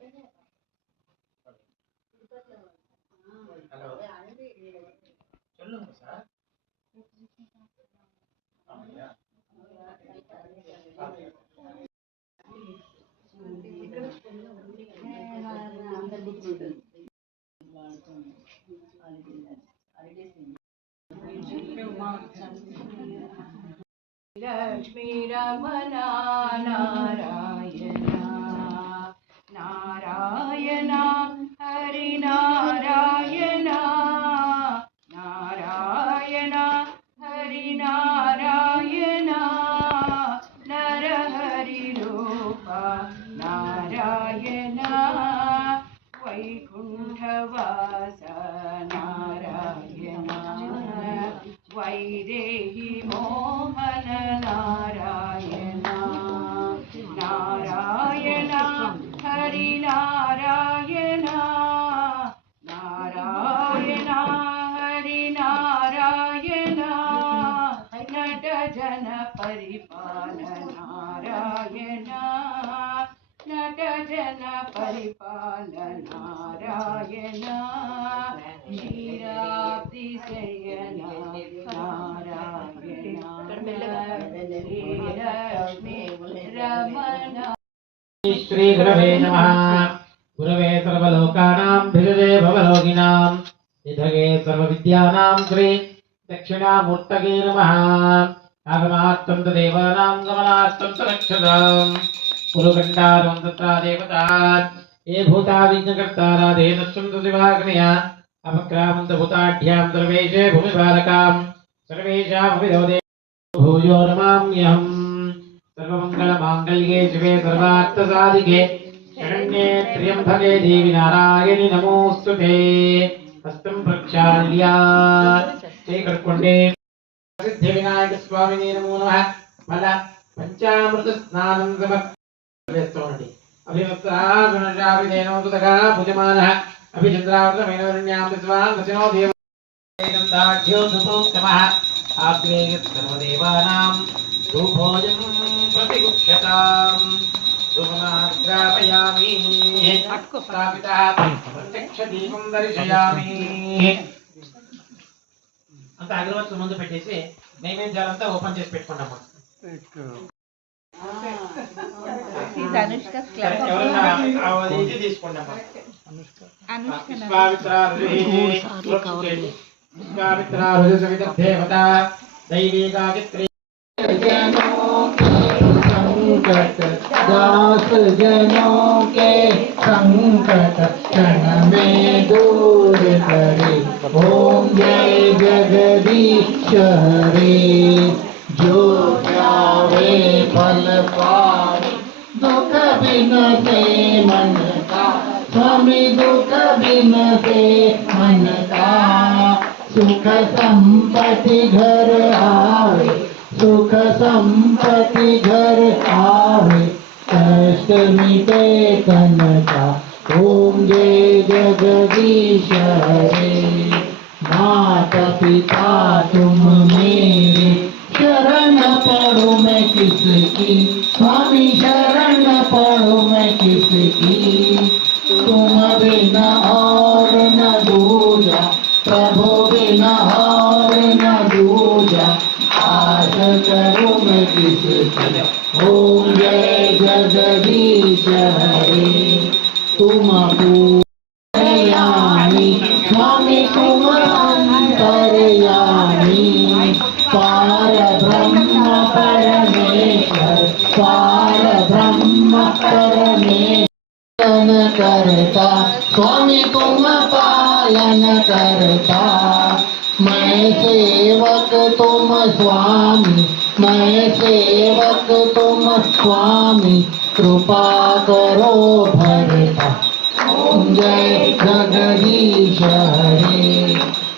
hello சொல்லுங்க sir Lakshmi Ramna Narayan Narayan Hari Narayan Narayan Hari Narayan नर हरि रूप नारायण वैकुंठवास नारायण वैदेही मोहन नारायण नारायण हरि नारायण नारायण हरि नारायण नट जन परिपाल नारायण नट जन परिपाल नारायण क्षीराब्धिशयन नारायण श्रीलक्ष्मी रमण श्री गुरवे नमः गुरवे सर्वलोकानां भिषजे भवरोगिणां निधगे सर्वविद्यानां श्री दक्षिणामूर्तये नमः आगमार्थं देवानां गमनार्थं रक्षताम् पुरुगण्डारं तत्र देवता ये भूता विघ्नकर्तारा देनश्चं दिवाग्नया अपक्रामन्त भूताढ्यां सर्वेशे भूमिभारकां सर्वेषामभिरोधे भूयो नमाम्यहम् सर्वमङ्गलमाङ्गल्ये शिवे सर्वार्थसाधिके शरण्ये त्र्यम्बके देवी नारायणि नमोऽस्तुते हस्तं प्रक्षाल्य श्रीकर्कुण्डे सिद्धिविनायक स्वामिने नमो नमः मल पंचामृत स्नानं समर्पयामि अभिवक्त्रागुणशाभिधेनो तुतगा भुजमानः अभिचन्द्रावृतमेनवर्ण्यां विश्वान् वचनो देवैकन्दाढ्यो सुतोत्तमः आग्नेयः सर्वदेवानां धूपोऽयं प्रतिगुह्यताम् धूपमाग्रापयामि स्थापितः प्रत्यक्षदीपं दर्शयामि అంత అగరవత్తు ముందు పెట్టేసి నైవేద్యాలంతా ఓపెన్ చేసి పెట్టుకున్నాము ఇది తీసుకున్నాము దేవత దైవీకాగిత్రి संकट दास जनों के संकट क्षण में दूर करे ओम जय जगदीश हरे जो जावे फल पावे दुख बिन से मन का स्वामी दुख बिन से मन का सुख संपत्ति घर आवे सुख संपत्ति घर आवे कष्ट मिटे तन का ओम जय जगदीश हरे माता पिता तुम मेरे शरण पढ़ो मैं किसकी स्वामी शरण पढ़ो मैं किसकी तुम बिना और न दूजा प्रभु बिना और न दूजा आश करो मैं किसकी ओम जय जगदीश हरे तुम पूजयामि स्वामी तुम अंतर्यामी पार ब्रह्म परमेश्वर पार ब्रह्म परमेश्वर करता स्वामी तुम पालन करता मैं सेवक तुम स्वामी मैं सेवक तुम स्वामी कृपा करो भरता ओम जय जगदीश हरे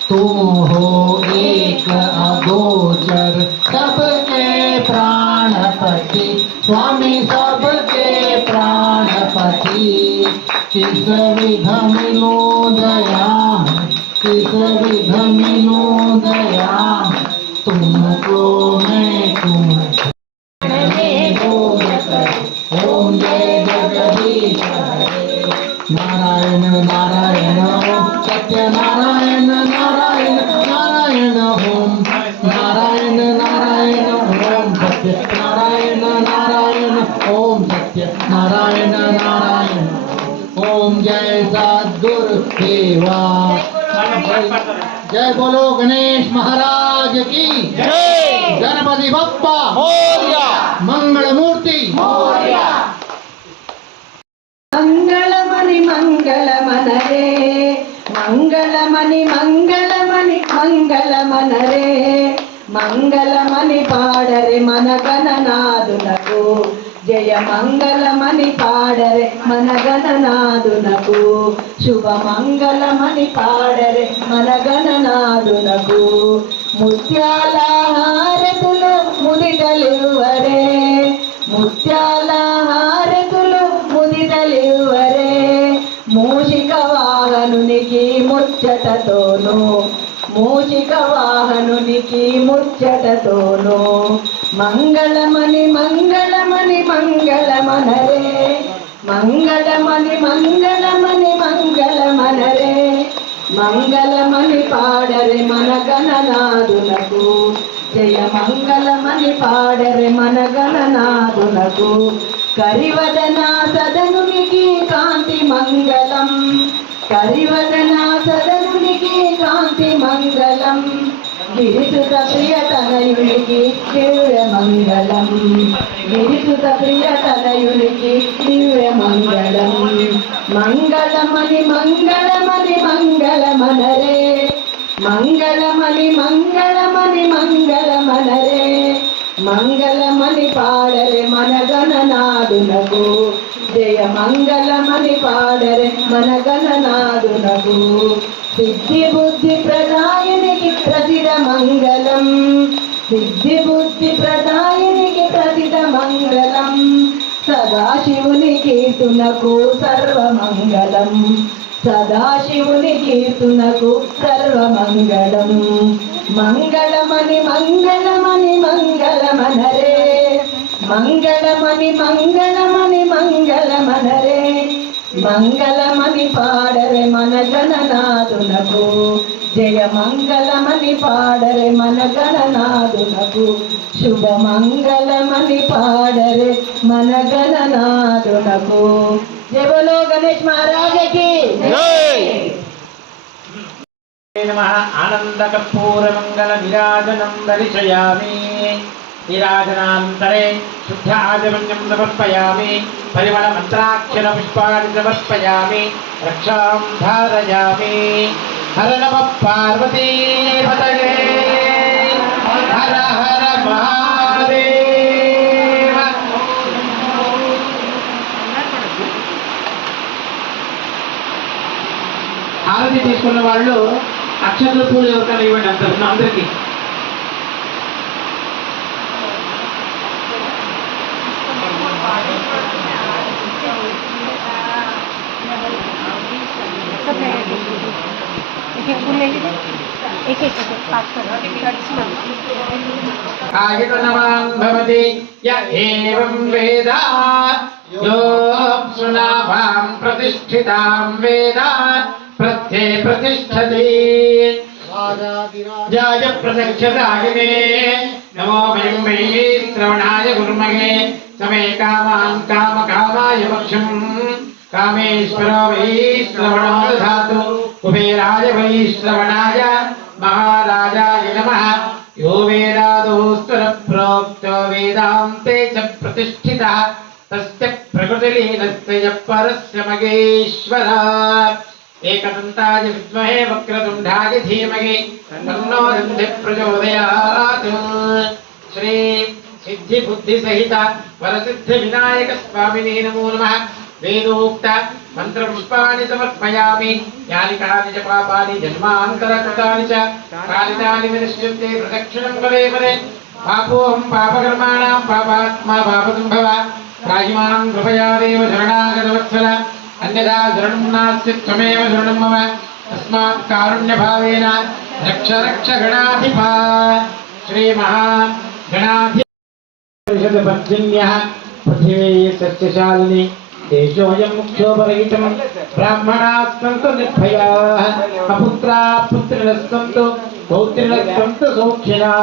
तुम हो एक अगोचर सबके प्राणपति स्वामी सबके प्राणपति किस विध मिलो दया किस विध मिलो दया तुमको मैं तुम ओम जय जगदीश हरे नारायण नारायण ओम सत्यनारायण नारायण नारायण ओम नारायण नारायण ओम सत्यनारायण नारायण ओम सत्यनारायण नारायण ओम जय सद्गुरु देवा जय बोलो गणेश महाराज की जय गणपति बप्पा मोरया मंगल मूर्ति मोरया మంగళమణి మంగళమనరే మంగళమణి మంగళమణి మంగళమనరే మంగళమణి పాడరే మన గణనాదునకు జయ మంగళమణి పాడరే మన గణనాదునకు శుభ మంగళమణి పాడరే మన గణనాదునకు ముత్యాల హారతులు ముదితలివరే ముత్యాల హారతులు ముదితలివరే మూషిక వాహనునికి ముచ్చటతోను మూషిక వాహనునికి ముచ్చటతోను మంగళమణి మంగళమణి మంగళమనరే మంగళమణి మంగళమణి మంగళమనరే మంగళమణి పాడరే మన గణనాదునకు జయ మంగళమణి పాడరే మన గణనాదునకు కరివదనా సదనునికి కాంతి మంగళం కరివదనా సదనునికి కాంతి మంగళం గిరిసుత ప్రియతనయునికి దివ్య మంగళం గిరిసుత ప్రియతనయునికి దివ్య మంగళం మంగళమణి మంగళమణి మంగళమనరే మంగళమణి మంగళమణి మంగళమనరే మంగళమణి పాడరే మన గణనాదునకు జయ మంగళమణి పాడరే మన గణనాదునకు సిద్ధి బుద్ధి ప్రదాయనికి ప్రసిద్ధ మంగళం సిద్ధి బుద్ధి ప్రదాయనికి ప్రసిద్ధ మంగళం సదాశివుని కీర్తునకు సర్వమంగళం సదాశివుని కీర్తునకు సర్వమంగళం మంగళమణి మంగళమణి మంగళమనరే మంగళమణి మంగళమణి మంగళమనరే మంగళమణి పాడరే మన గణనాదునకు జయ మంగళమణి పాడరే మన గణనాదునకు శుభ మంగళమణి పాడరే మన గణనాదునకు జయ బోలో గణేష్ మహారాజకి జై नमः आनन्दकर्पूरमङ्गल निराजनं दर्शयामि निराजनान्तरे शुद्ध आजमन्यं समर्पयामि परिमलमन्त्राक्षरपुष्पाणि समर्पयामि रक्षां धारयामि हर नमः पार्वती पतये हर हर महादेव హారతి తీసుకున్న వాళ్ళు అక్షర పూజ ఎవరికైనా ఇవ్వండి అందరికీ कायिकनवान् भवति य एवं वेद योऽप्सुनाभां प्रतिष्ठितां वेद प्रत्ये प्रतिष्ठति जाय प्रत्यक्षदायिने नमो वयं वै श्रवणाय गुरुमहे समे कामान् कामकामाय वक्षं कामेश्वरो वै श्रवणो दधातु कुबेराय वै श्रवणाय महाराजाय नमः यो वेदादोस्तर प्रोक्तो वेदान्ते च प्रतिष्ठितः तस्य प्रकृतिलीनस्य परस्य महेश्वरः एकदन्ताय विद्महे वक्रतुण्डाय धीमहि तन्नो दन्तिः प्रचोदयात् श्री सिद्धि बुद्धि सहित वरसिद्धि विनायक स्वामिने नमो नमः वेदोक्त मंत्र पुष्पाणि समर्पयामि यानि कानि च पापानि जन्मान्तरकृतानि च कालिदानि विनश्यन्ते प्रदक्षिणं पदे पदे पापोऽहं पापकर्माणां पापात्मा पापसम्भव राजिमां कृपया देव शरणागतवत्सल अन्यथा शरणं नास्ति त्वमेव शरणं मम तस्मात् कारुण्यभावेन रक्ष रक्ष गणाधिपा श्रीमहागणाधिपतिर्षदपत्न्यः पृथिवी सस्यशालिनी देशोऽयं क्षोभरहितं ब्राह्मणाः सन्तु निर्भयाः अपुत्राः पुत्रिणः सन्तु पौत्रिणः सन्तु सौख्यिनः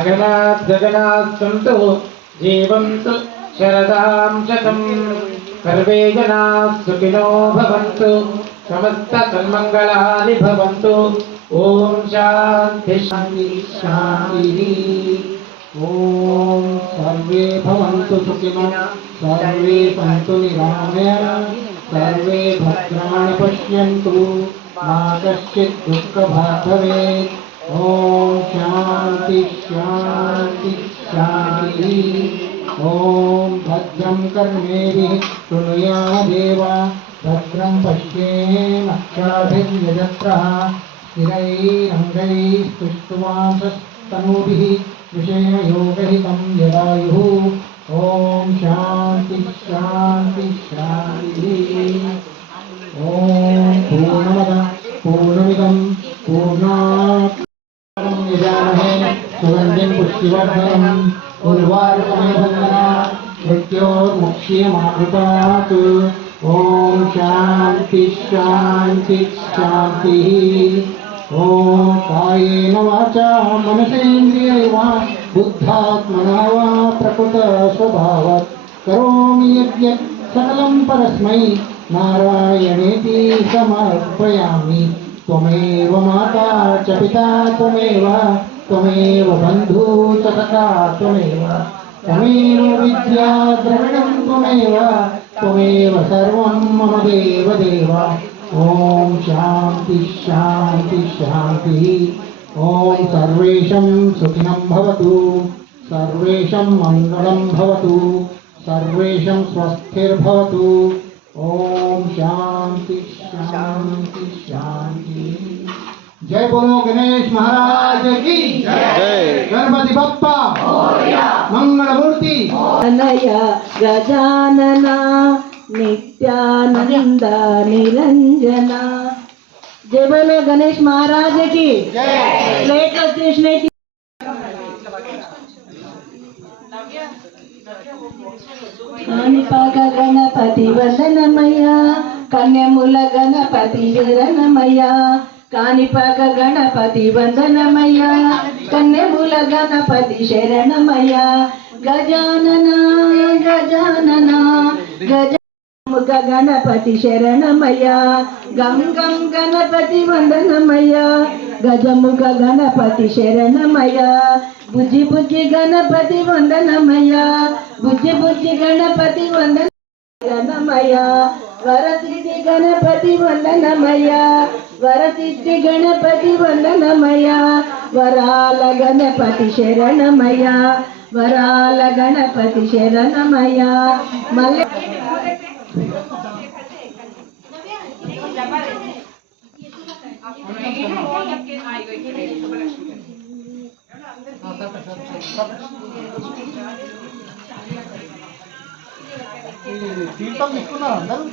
अगणात् गगणाः सन्तु जीवन्तु शरदां शतम् सर्वे जनाः सुखिनो भवन्तु समस्तसन्मङ्गलानि भवन्तु ॐ शान्ति शान्ति शान्तिः ॐ सर्वे भवन्तु सुखिनः सर्वे सन्तु निरामयाः सर्वे भद्राणि पश्यन्तु मा कश्चित् दुःखभाग् भवेत् ॐ शान्ति शान्ति शान्तिः ॐ भद्रं कर्णेभिः शृणुयाम देवा भद्रं पश्येमक्षाभिर्यजत्रः स्थिरैरङ्गैः स्तुष्ट्वांसस्तनूभिः विषययोगहितं यदायुः ॐ शान्ति शान्ति शान्तिः ॐ पूर्णमदः पूर्णमिदं पूर्णात् यजामहे सुगन्धिं पुष्टिवर्धनम् उर्वारुकमे वन्दना मृत्योर्मुक्ष्यमाकृतात् ॐ शान्ति शान्ति शान्तिः ॐ कायेन वाचा मनसेन्द्रियैर्वा बुद्धात्मना वा प्रकृतस्वभावात् करोमि यद्यत् सकलं परस्मै नारायणेति समर्पयामि त्वमेव माता च पिता त्वमेव बन्धू च सखा त्वमेव विद्या द्रविणं त्वमेव सर्वं मम देव ॐ शान्ति शान्ति शान्तिः ॐ सर्वेषां सुखिनं भवतु सर्वेषां मङ्गलं भवतु सर्वेषां स्वस्तिर्भवतु ॐ शान्ति शान्ति शान्तिः जय बोलो गणेश महाराज की जय गणपति बप्पा मंगलमूर्ति अनय गजानन नित्यानंद निरंजन जय बोलो गणेश महाराज की प्लेट कृष्ण की काणिपाक गणपति वदनमय कन्यमूल गणपति विरनमय काणिपाक गणपति वंदनमय कन्यमूल गणपति शरणमय गजानन गजानन गजमुख गणपति शरणमय गम गम गणपति वंदनमय गजमुख गणपति शरणमय बुद्धि बुद्धि गणपति वंदनमय बुद्धि बुद्धि गणपति वंदनमय वरसिद्धि गणपति वंदनमय वरसिद्धि गणपति वंदनमय वराल गणपति शरणमय वराल गणपति शरणमय मल्ल తీర్థం తీసుకున్నారు అందరూ